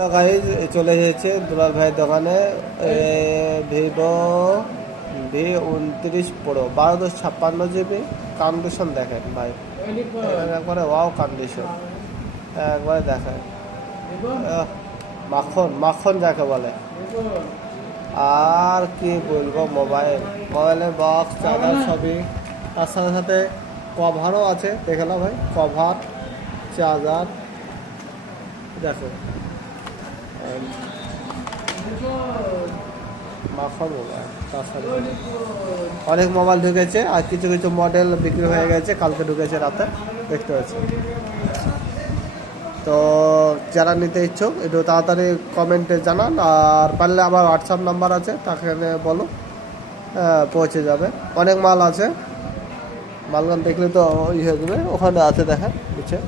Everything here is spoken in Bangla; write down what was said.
হ্যালো গাইজ, চলে এসেছে দুলাল ভাইয়ের দোকানে Vivo V29 Pro 1256 GB। Condition দেখেন ভাই, এখানে একবারে ওয়াও কন্ডিশন, একবারে দেখেন মাখন মাখন যাকে বলে। আর কি বলবো, মোবাইলের বক্স চার্জার সবই, তার সাথে সাথে কভারও আছে, দেখে নাও ভাই, কভার চার্জার দেখো, মাখন মোবাইল। তার সাথে অনেক মোবাইল ঢুকেছে, আর কিছু কিছু মডেল বিক্রি হয়ে গেছে, কালকে ঢুকেছে রাতে, দেখতে পাচ্ছি। তো যারা নিতে ইচ্ছুক একটু তাড়াতাড়ি কমেন্টে জানান, আর পারলে আমার হোয়াটসঅ্যাপ নাম্বার আছে, তাকে বলো, পৌঁছে যাবে। অনেক মাল আছে, মালগান দেখলে তো হয়ে যাবে, ওখানে আছে দেখেন নিচে।